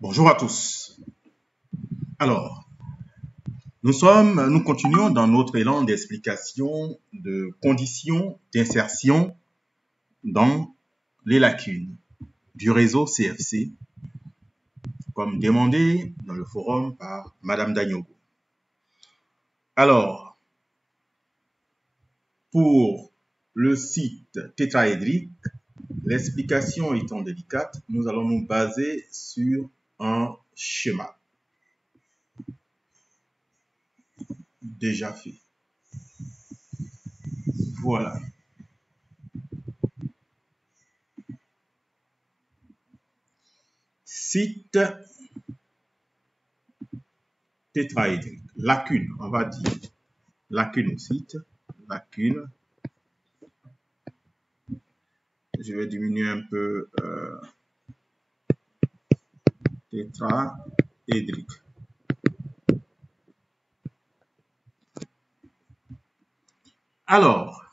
Bonjour à tous. Alors, nous continuons dans notre élan d'explication de conditions d'insertion dans les lacunes du réseau CFC, comme demandé dans le forum par Madame Dagnogo. Alors, pour le site tétraédrique, l'explication étant délicate, nous allons nous baser sur un schéma déjà fait. Voilà. Site tétraédrique. Lacune, on va dire. Lacune au site. Lacune. Je vais diminuer un peu tétraédrique. Alors,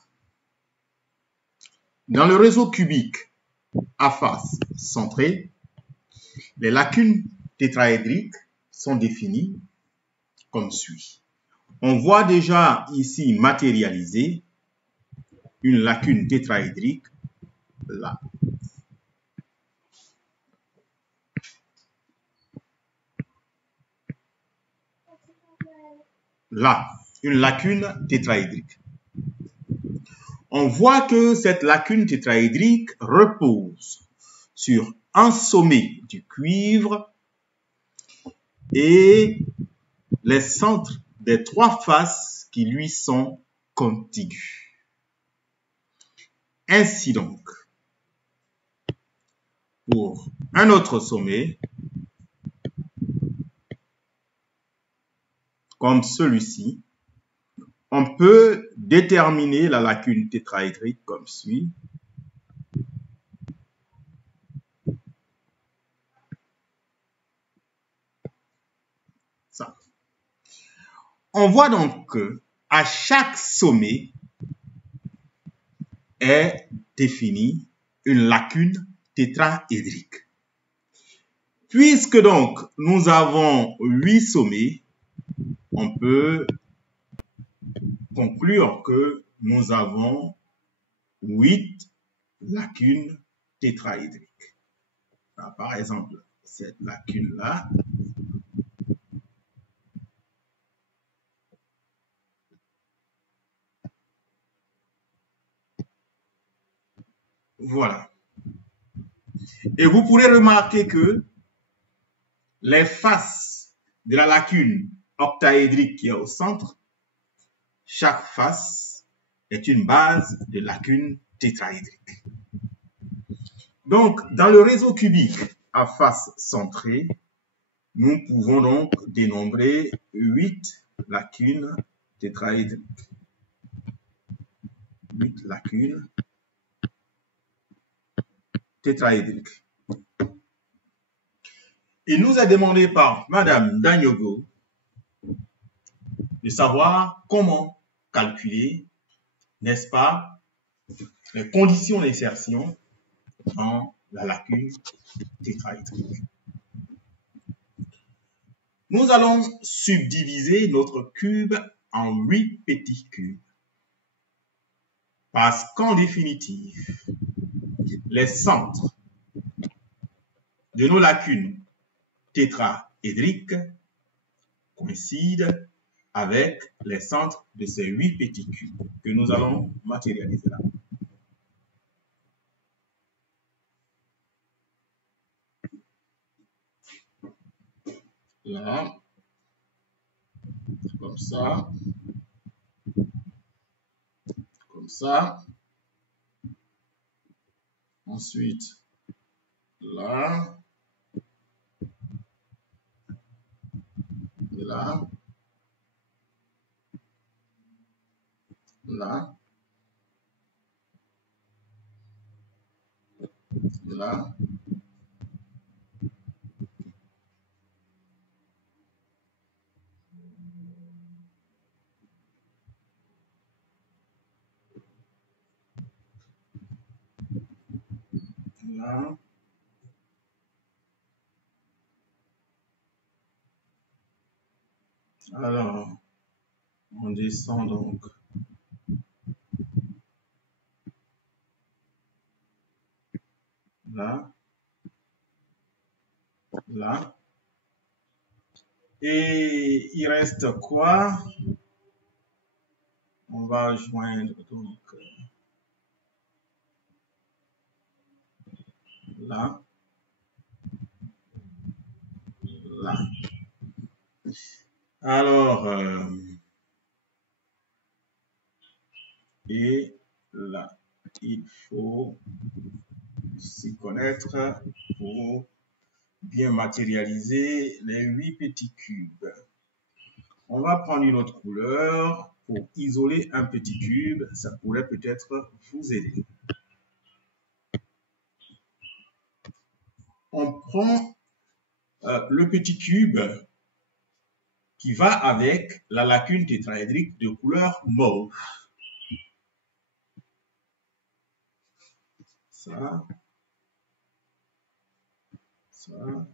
dans le réseau cubique à face centrée, les lacunes tétraédriques sont définies comme suit. On voit déjà ici matérialiser une lacune tétraédrique là. Là, une lacune tétraédrique. On voit que cette lacune tétraédrique repose sur un sommet du cuivre et les centres des trois faces qui lui sont contigus. Ainsi donc, pour un autre sommet, comme celui-ci, on peut déterminer la lacune tétraédrique comme suit. Ça. On voit donc que à chaque sommet est définie une lacune tétraédrique. Puisque donc nous avons 8 sommets, on peut conclure que nous avons 8 lacunes tétraédriques. Alors, par exemple, cette lacune-là, voilà. Et vous pourrez remarquer que les faces de la lacune octaédrique qui est au centre, chaque face est une base de lacune tétraédrique. Donc, dans le réseau cubique à face centrée, nous pouvons donc dénombrer 8 lacunes tétraédriques. 8 lacunes tétraédriques. Il nous est demandé par Madame Dagnogo de savoir comment calculer, n'est-ce pas, les conditions d'insertion dans la lacune tétraédrique. Nous allons subdiviser notre cube en 8 petits cubes. Parce qu'en définitive, les centres de nos lacunes tétraédriques coïncident avec les centres de ces 8 petits cubes que nous allons matérialiser là. Là, comme ça, comme ça. Ensuite, là, là, là, là, là, Alors, on descend donc là, là. Et il reste quoi? On va joindre donc là, là. Alors, et là, il faut s'y connaître pour bien matérialiser les 8 petits cubes. On va prendre une autre couleur pour isoler un petit cube. Ça pourrait peut-être vous aider. On prend le petit cube qui va avec la lacune tétraédrique de couleur mauve. Ça. Ça.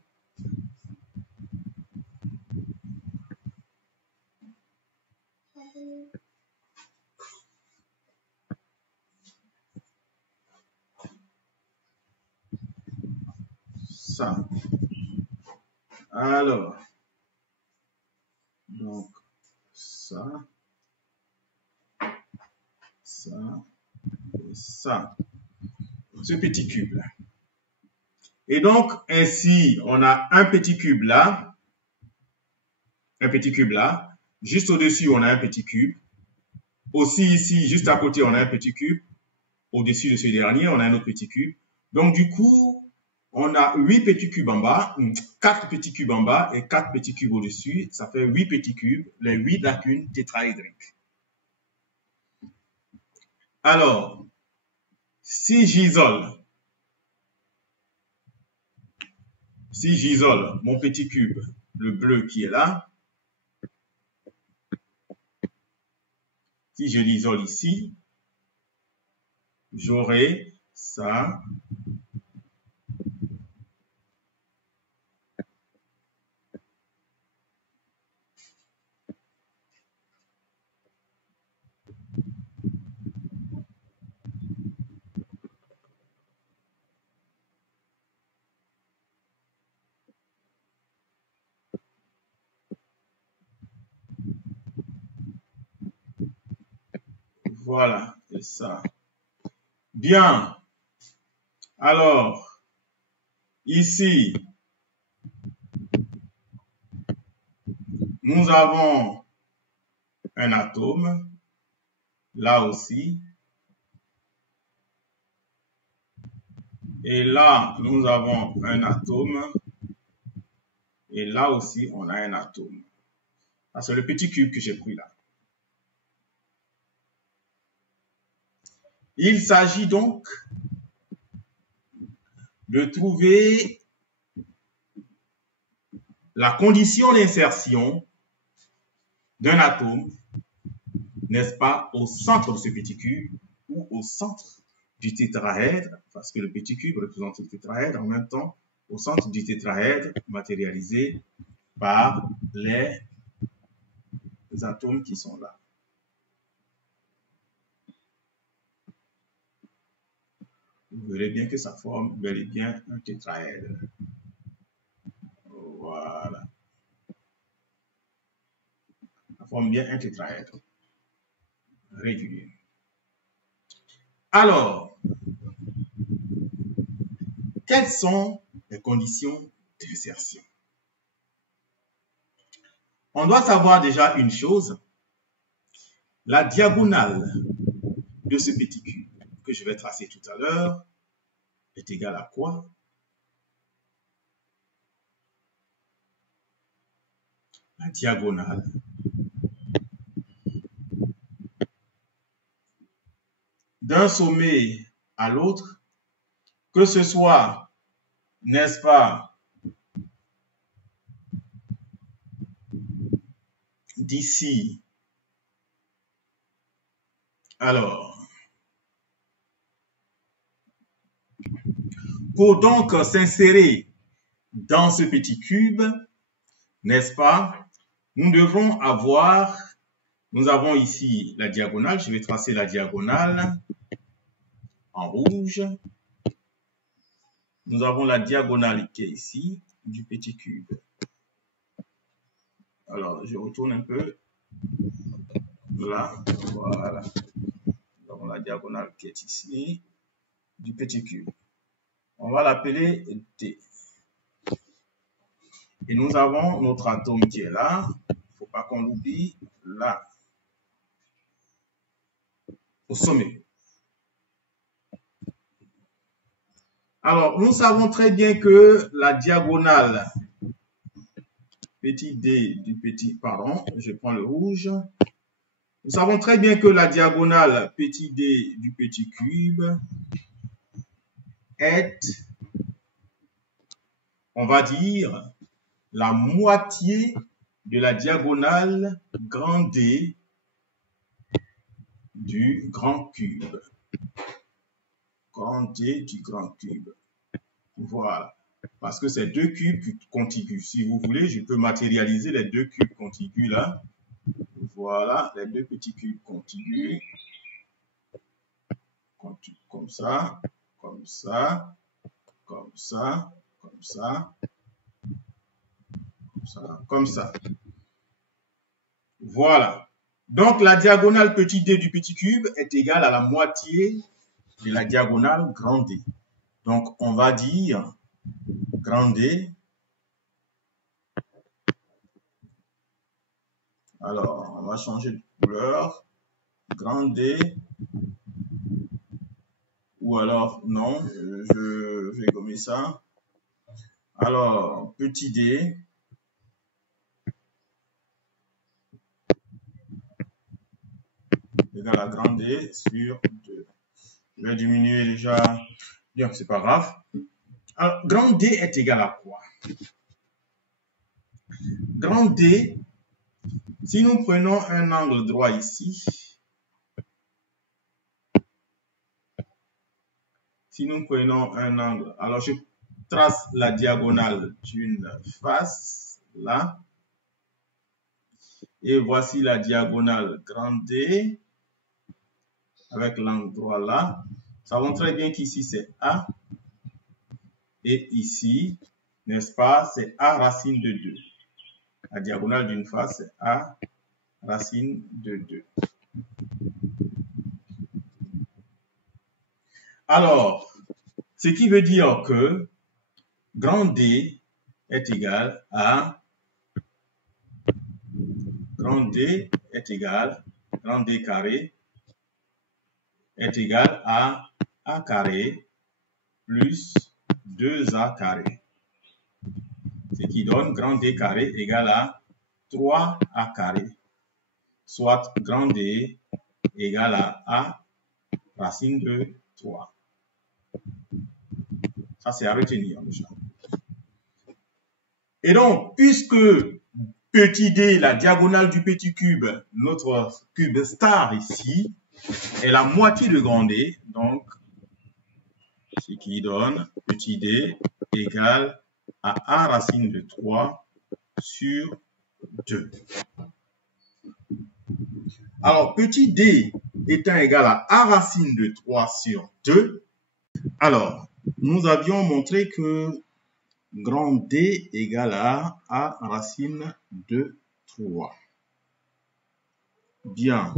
Ça. Alors, donc, ça, ça, et ça. Ce petit cube-là. Et donc, ainsi, on a un petit cube là, juste au-dessus, on a un petit cube. Aussi ici, juste à côté, on a un petit cube. Au-dessus de ce dernier, on a un autre petit cube. Donc, du coup, on a 8 petits cubes en bas, 4 petits cubes en bas et 4 petits cubes au-dessus. Ça fait 8 petits cubes, les 8 lacunes tétraédriques. Alors, si j'isole mon petit cube, le bleu qui est là, si je l'isole ici, j'aurai ça. Voilà, c'est ça. Bien. Alors, ici, nous avons un atome. Là aussi. Et là, nous avons un atome. Et là aussi, on a un atome. C'est le petit cube que j'ai pris là. Il s'agit donc de trouver la condition d'insertion d'un atome, n'est-ce pas, au centre de ce petit cube ou au centre du tétraèdre, parce que le petit cube représente le tétraèdre, en même temps au centre du tétraèdre matérialisé par les atomes qui sont là. Vous verrez bien que ça forme bel et bien un tétraèdre. Voilà. Ça forme bien un tétraèdre régulier. Alors, quelles sont les conditions d'insertion? On doit savoir déjà une chose. La diagonale de ce petit cube que je vais tracer tout à l'heure est égale à quoi? La diagonale d'un sommet à l'autre, que ce soit, n'est-ce pas, d'ici. Alors, pour donc s'insérer dans ce petit cube, n'est-ce pas, nous devrons avoir, nous avons ici la diagonale, je vais tracer la diagonale en rouge. Nous avons la diagonale qui est ici, du petit cube. Alors, je retourne un peu. Là, voilà. Nous avons la diagonale qui est ici, du petit cube. On va l'appeler D. Et nous avons notre atome qui est là. Il ne faut pas qu'on l'oublie. Là. Au sommet. Alors, nous savons très bien que la diagonale petit d du petit, pardon, je prends le rouge. Nous savons très bien que la diagonale petit d du petit cube est, on va dire, la moitié de la diagonale grand D du grand cube. Grand D du grand cube. Voilà. Parce que c'est deux cubes contigus. Si vous voulez, je peux matérialiser les deux cubes contigus là. Voilà, les deux petits cubes contigus. Comme ça, comme ça, comme ça, comme ça, comme ça, comme ça. Voilà. Donc, la diagonale petit d du petit cube est égale à la moitié de la diagonale grand D. Donc, on va dire grand D. Alors, on va changer de couleur. Grand D. Ou alors, non, je vais gommer ça. Alors, petit d. Égale à grand D sur 2. Je vais diminuer déjà. Bien, c'est pas grave. Alors, grand D est égal à quoi? Grand D, si nous prenons un angle droit ici, si nous prenons un angle, alors je trace la diagonale d'une face, là, et voici la diagonale grand D, avec l'angle droit là. Nous savons très bien qu'ici c'est A, et ici, n'est-ce pas, c'est A racine de 2. La diagonale d'une face, c'est A racine de 2. Alors, ce qui veut dire que grand D est égal à grand D est égal, grand D carré est égal à A carré plus 2A carré. Ce qui donne grand D carré égal à 3A carré. Soit grand D égale à A racine de 3. Ça, c'est à retenir déjà. Et donc, puisque petit d, la diagonale du petit cube, notre cube star ici, est la moitié de grand D, donc, ce qui donne petit d égale à A racine de 3 sur 2. Alors, petit d étant égal à A racine de 3 sur 2, alors, nous avions montré que grand D égale à A racine de 3. Bien.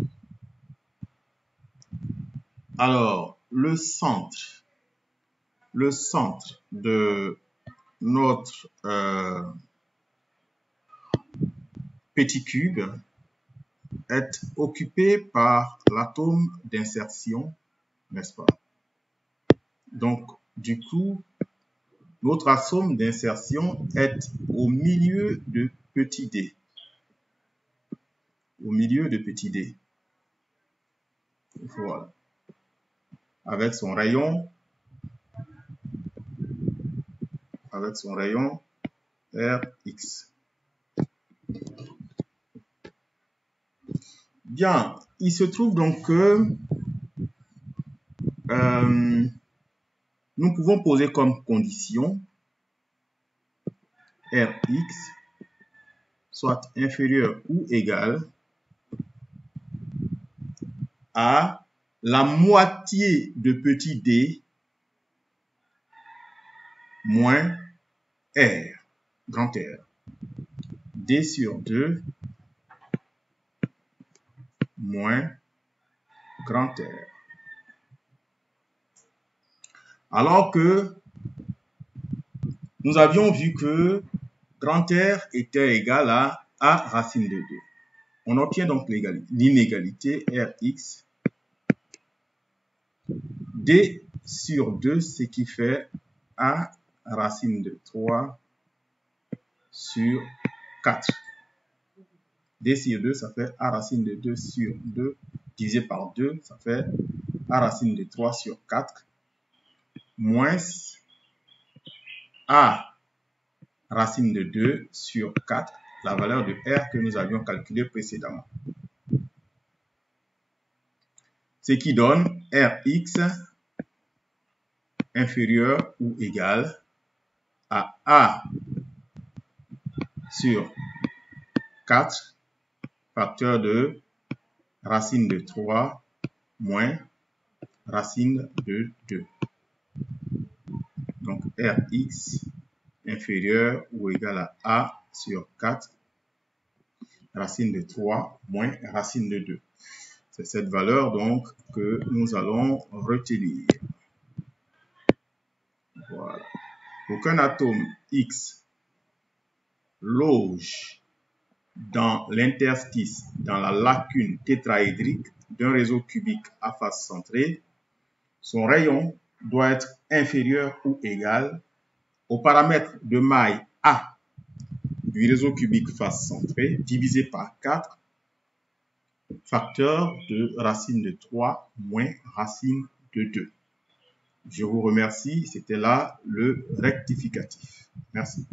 Alors, le centre de notre petit cube est occupé par l'atome d'insertion, n'est-ce pas? Donc, du coup, notre atome d'insertion est au milieu de petit d. Au milieu de petit d. Voilà. Avec son rayon Rx. Bien, il se trouve donc que nous pouvons poser comme condition Rx soit inférieur ou égal à la moitié de petit d moins R, grand R. D sur 2 moins grand R. Alors que nous avions vu que grand R était égal à A racine de 2. On obtient donc l'inégalité Rx D sur 2, ce qui fait A racine de 3 sur 4. D sur 2, ça fait A racine de 2 sur 2 divisé par 2, ça fait A racine de 3 sur 4 moins A racine de 2 sur 4, la valeur de R que nous avions calculée précédemment. Ce qui donne Rx inférieur ou égal à A sur 4 facteur de racine de 3 moins racine de 2. Donc Rx inférieur ou égal à A sur 4 racine de 3 moins racine de 2. C'est cette valeur donc que nous allons retenir. Voilà. Pour qu'un atome X loge dans l'interstice, dans la lacune tétraédrique d'un réseau cubique à face centrée, son rayon doit être inférieur ou égal au paramètre de maille A du réseau cubique face centrée divisé par 4 facteur de racine de 3 moins racine de 2. Je vous remercie, c'était là le rectificatif. Merci.